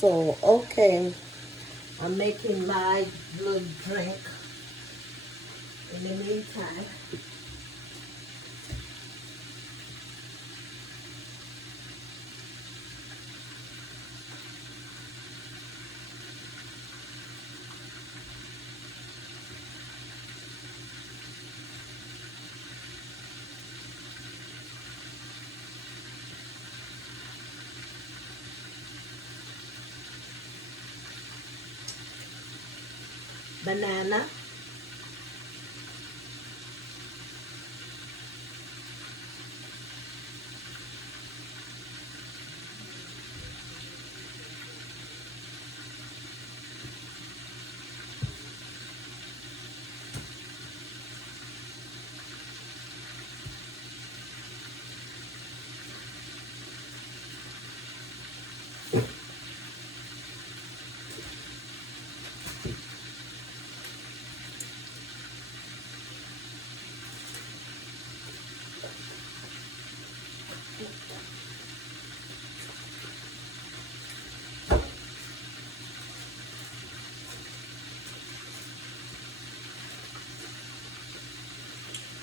So, okay, I'm making my little drink in the meantime. Banana.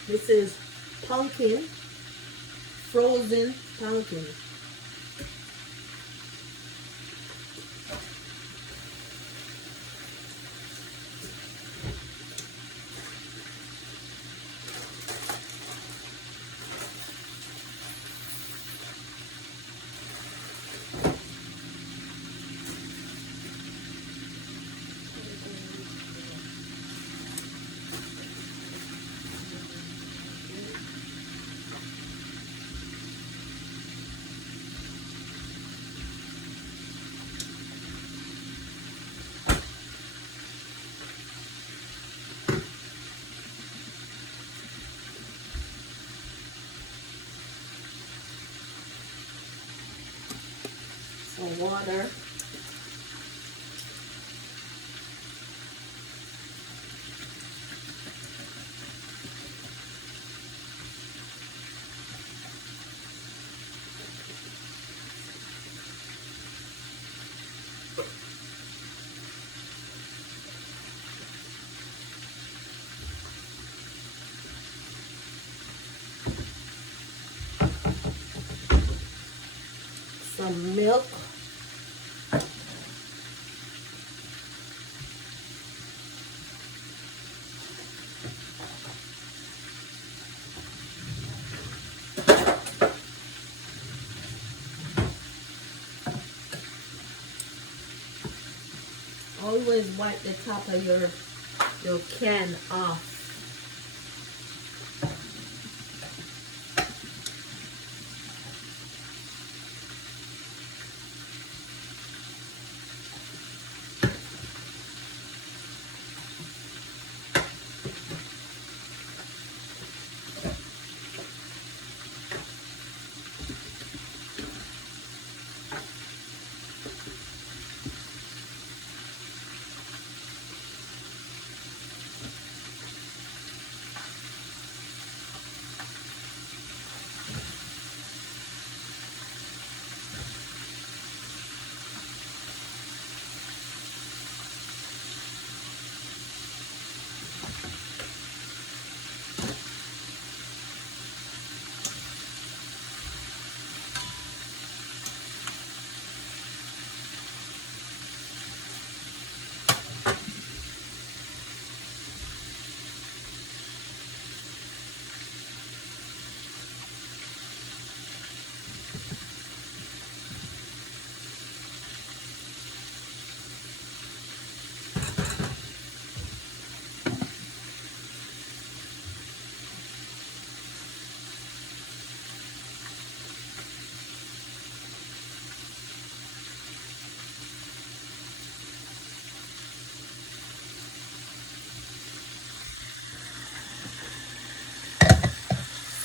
This is pumpkin, frozen pumpkin. Some water. Some milk. Always wipe the top of your can off.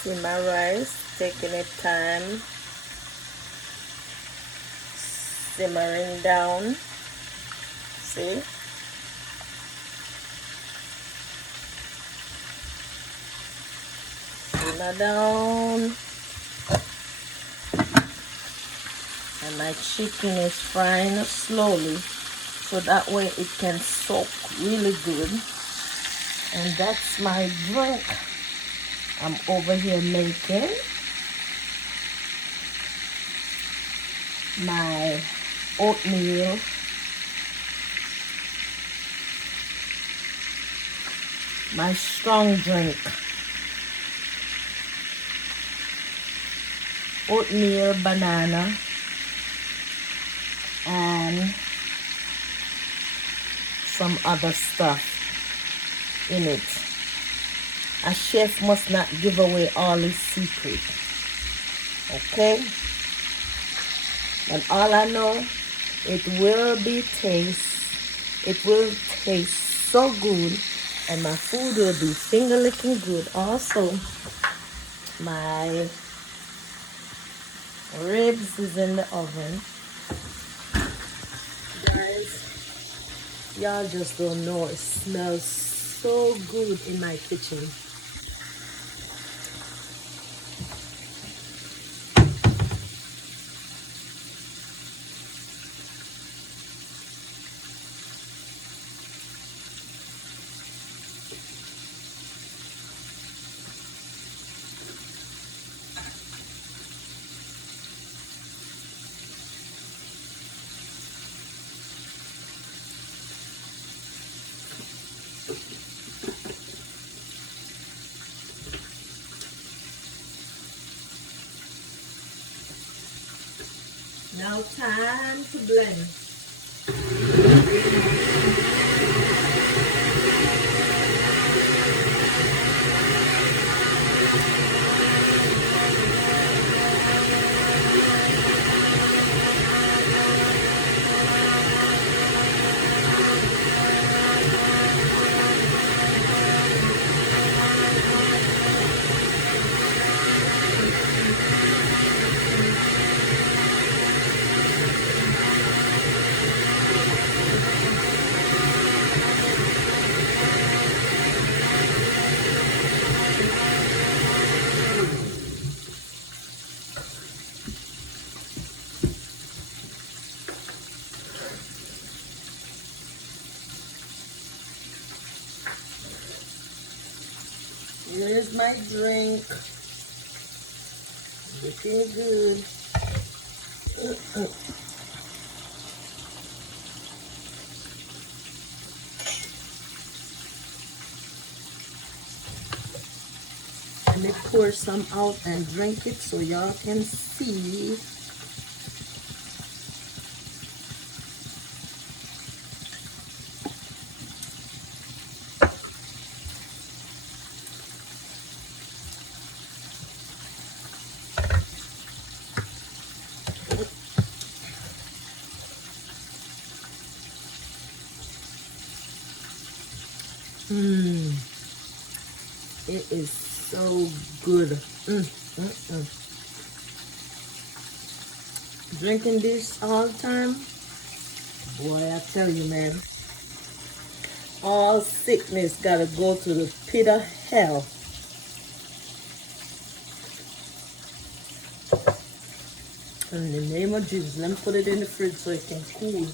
See my rice, taking it time, simmering down. See? Simmer down. And my chicken is frying slowly so that way it can soak really good. And that's my drink I'm over here making. My oatmeal, my strong drink, oatmeal, banana, and some other stuff in it. A chef must not give away all his secrets, okay? And all I know, it will taste so good, and my food will be finger licking good. Also, my ribs is in the oven. Guys, y'all just don't know, it smells so good in my kitchen. Now time to blend. Here's my drink. Looking good. Let me pour some out and drink it so y'all can see. It is so good. Drinking this all the time, boy, I tell you, man, all sickness gotta go to the pit of hell. In the name of Jesus, let me put it in the fridge so it can cool.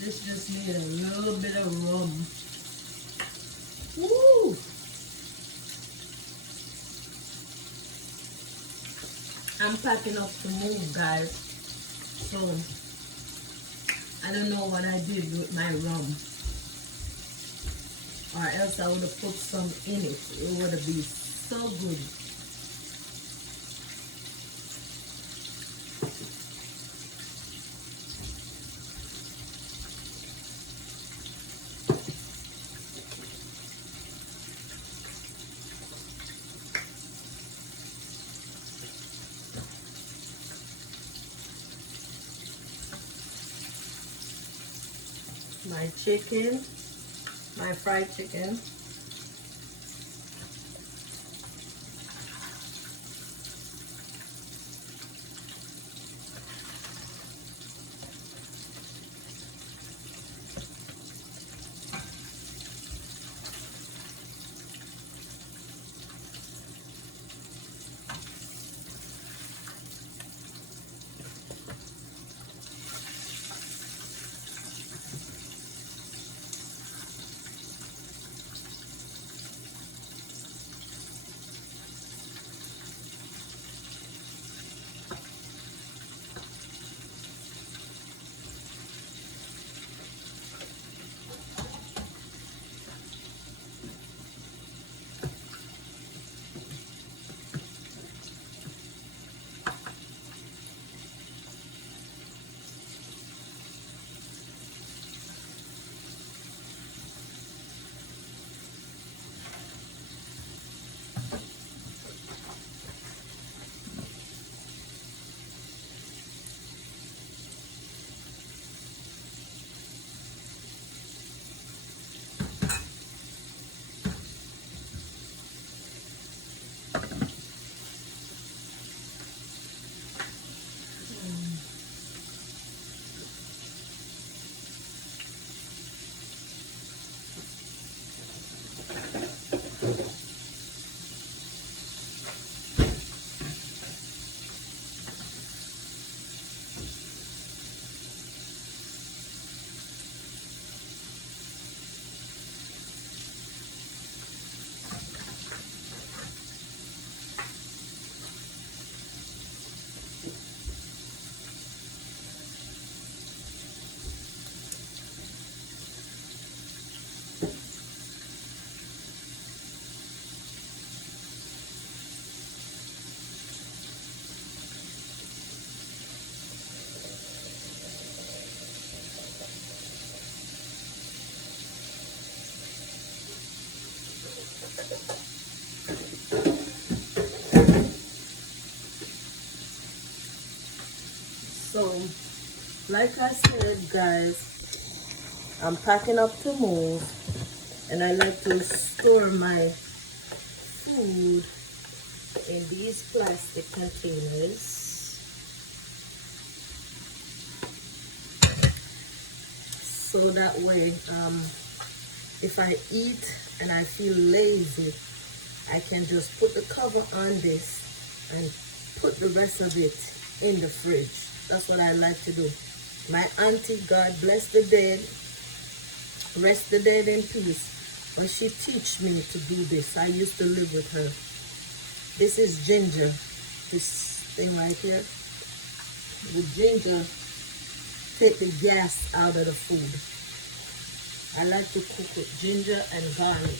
This just need a little bit of rum. Woo! I'm packing up to move, guys. So I don't know what I did with my rum, or else I would have put some in it. It would have been so good. My chicken, my fried chicken. So, like I said, guys, I'm packing up to move, and I like to store my food in these plastic containers, so that way if I eat and I feel lazy, I can just put the cover on this and put the rest of it in the fridge. That's what I like to do. My auntie, God bless the dead, rest the dead in peace, when she teach me to do this, I used to live with her. This is ginger, this thing right here. The ginger take the gas out of the food. I like to cook with ginger and garlic.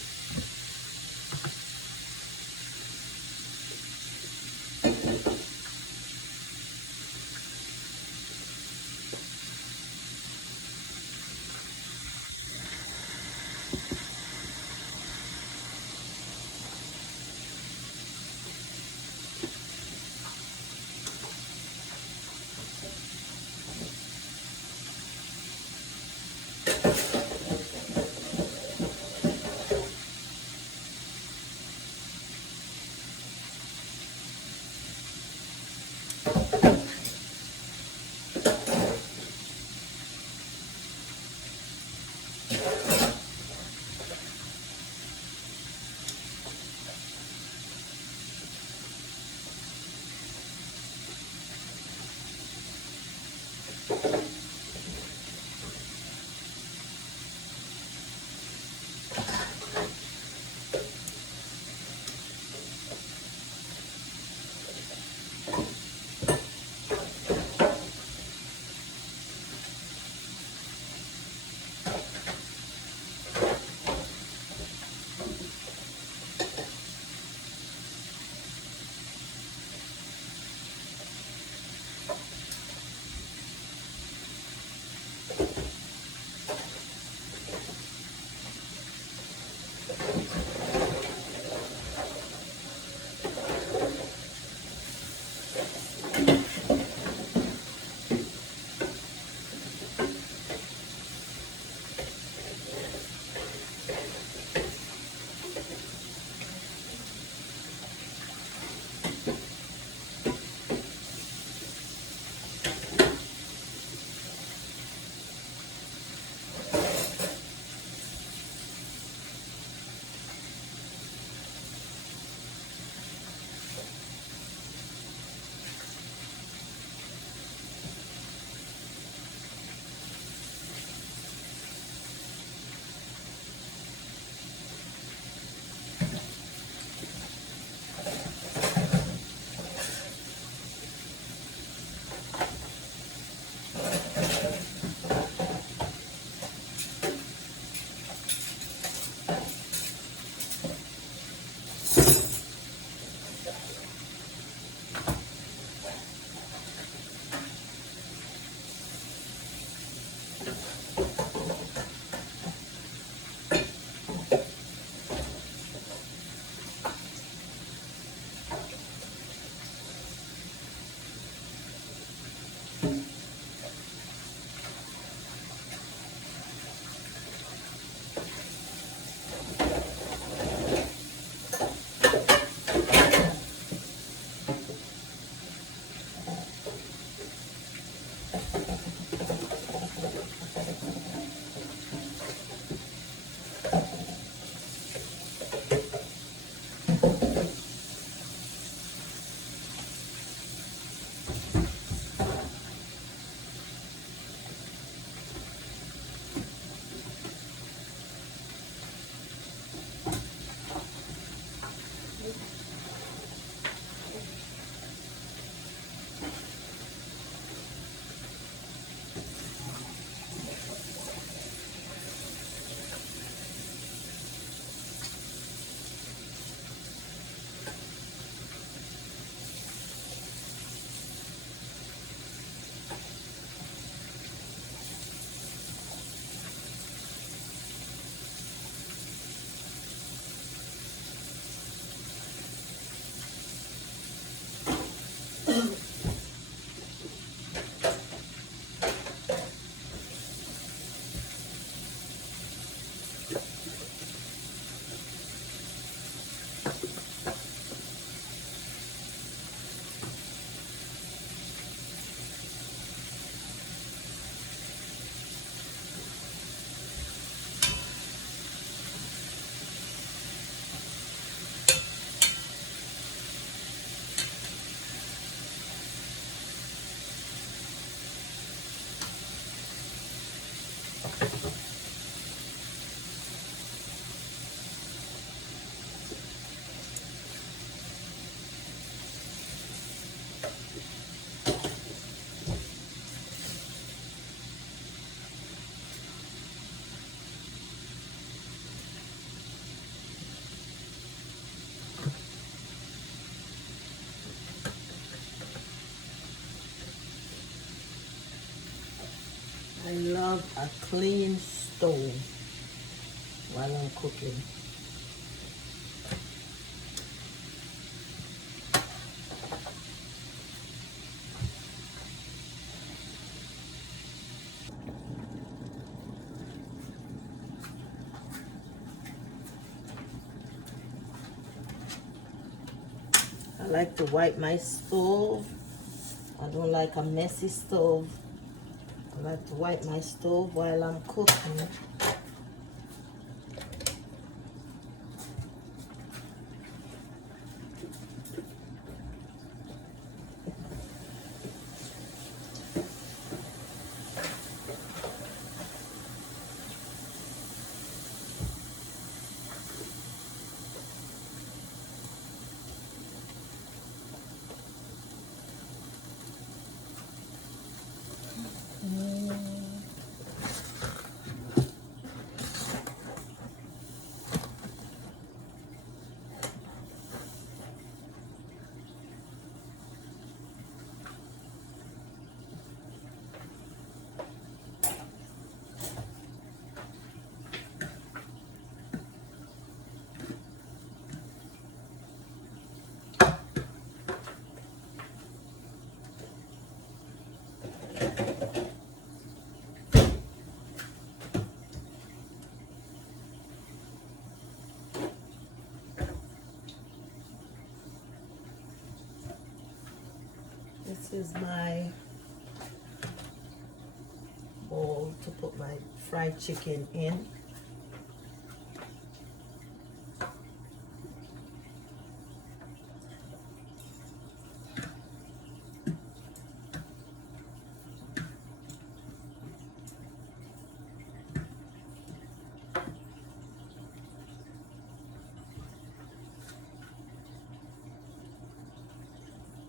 I love a clean stove while I'm cooking. I like to wipe my stove. I don't like a messy stove. I like to wipe my stove while I'm cooking. This is my bowl to put my fried chicken in.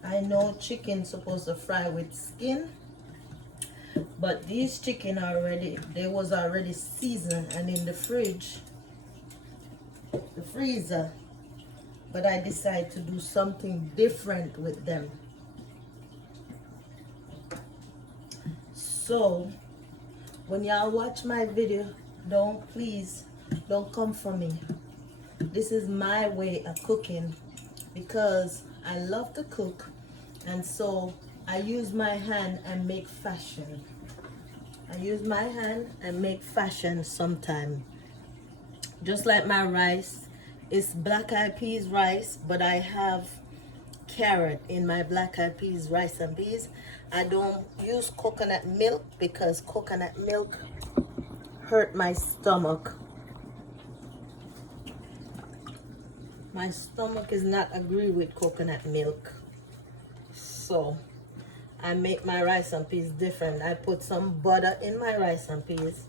I know chicken supposed to fry with skin, but these chicken they was already seasoned and in the fridge, the freezer. But I decided to do something different with them. So when y'all watch my video, please don't come for me. This is my way of cooking because I love to cook, and so I use my hand and make fashion. I use my hand and make fashion sometime. Just like my rice, it's black eyed peas rice, but I have carrot in my black eyed peas rice and peas. I don't use coconut milk because coconut milk hurt my stomach. My stomach is not agree with coconut milk. So I make my rice and peas different. I put some butter in my rice and peas.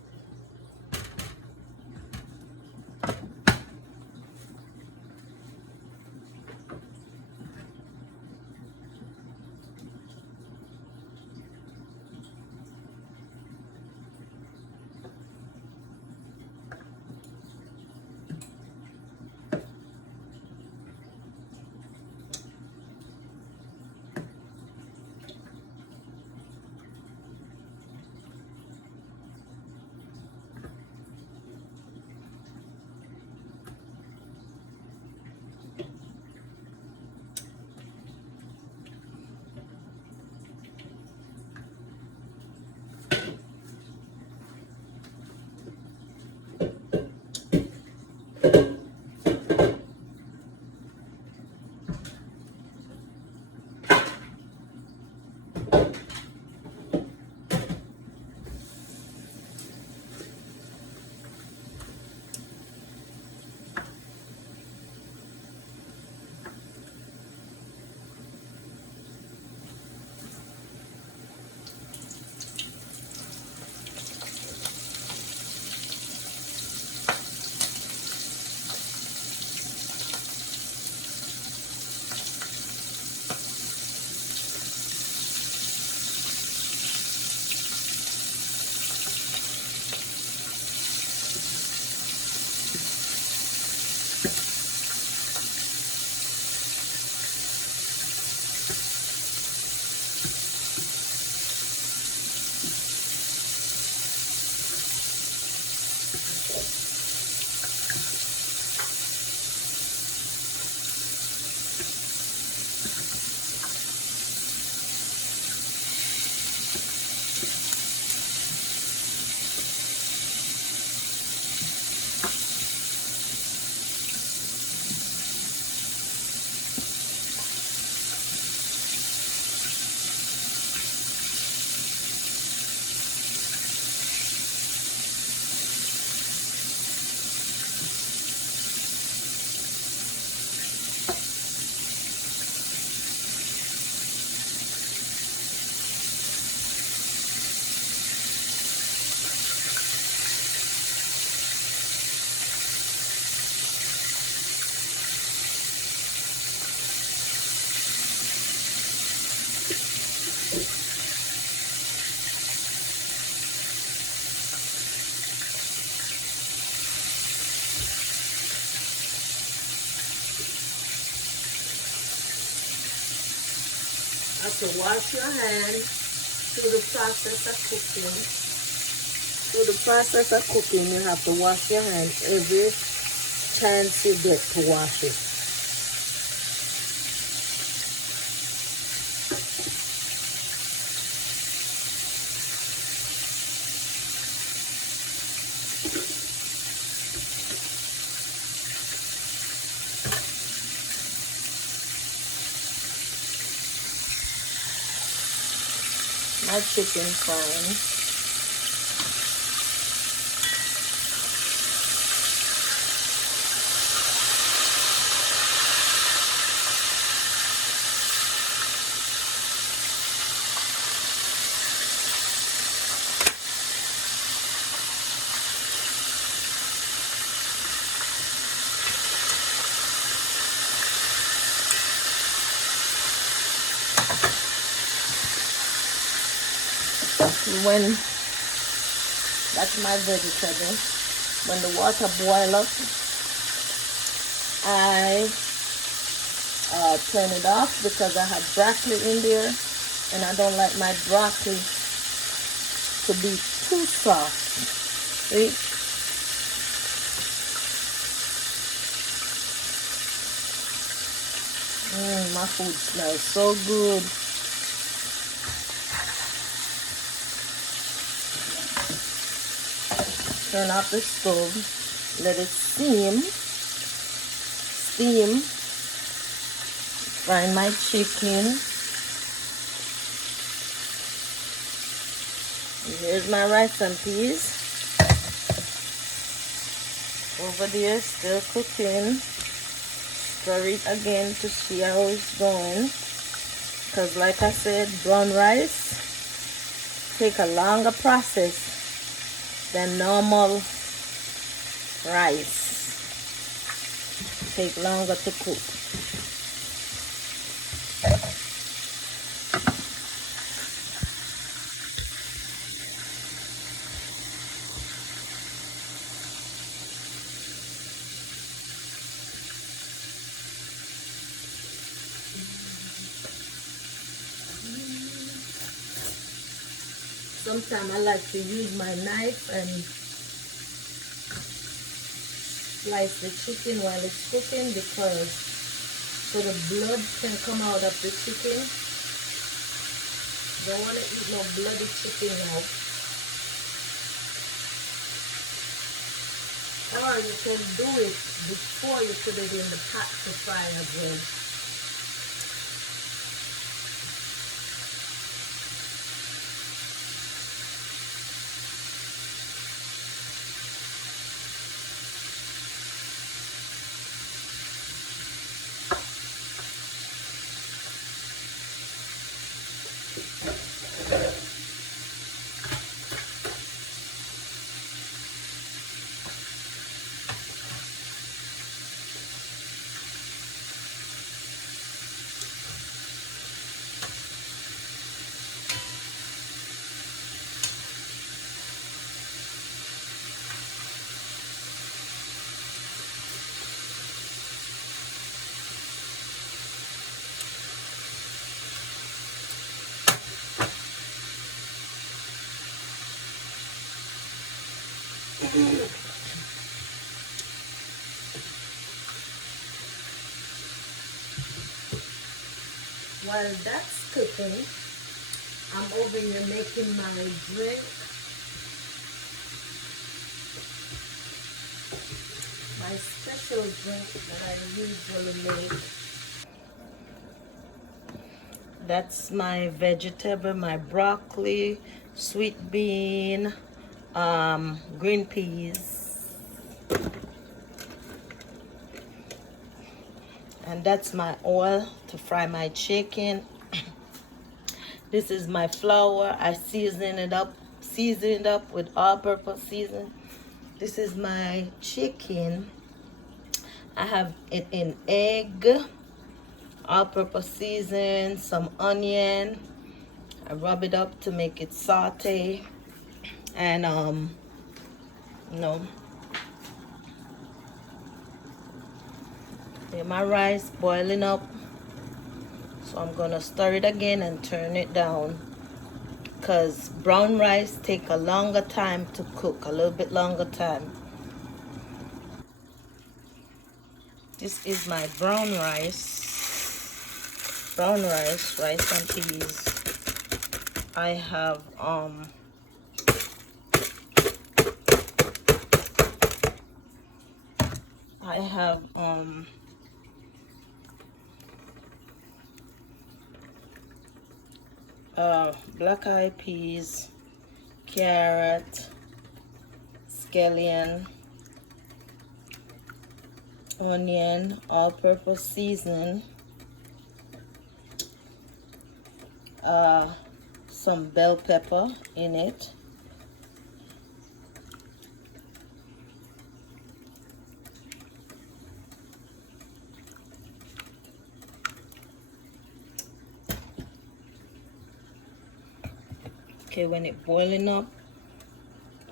have to wash your hand through the process of cooking. Through the process of cooking, you have to wash your hand every chance you get to wash it. My chicken frying. When that's my vegetable, when the water boil up, I turn it off because I have broccoli in there, and I don't like my broccoli to be too soft. See? My food smells so good. Turn off the stove, let it steam. Fry my chicken. And here's my rice and peas. Over there, still cooking. Stir it again to see how it's going. Because like I said, brown rice take a longer process than normal rice. Take longer to cook. Sometimes I like to use my knife and slice the chicken while it's cooking, because so the blood can come out of the chicken. Don't want to eat no bloody chicken now. Or you can do it before you put it in the pot to fry as well. While that's cooking, I'm over here making my drink. My special drink that I usually make. That's my vegetable, my broccoli, sweet bean, green peas. And that's my oil to fry my chicken. This is my flour. I season it up with all-purpose season. This is my chicken. I have it in egg, all-purpose season, some onion. I rub it up to make it saute, and my rice boiling up So I'm gonna stir it again and turn it down, because brown rice take a longer time to cook, a little bit longer time. This is my brown rice, rice and peas. I have black eyed peas, carrot, scallion, onion, all-purpose seasoning, some bell pepper in it, okay. When it boiling up,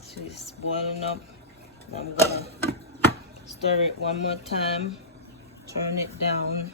so it's boiling up, I'm gonna stir it one more time, turn it down.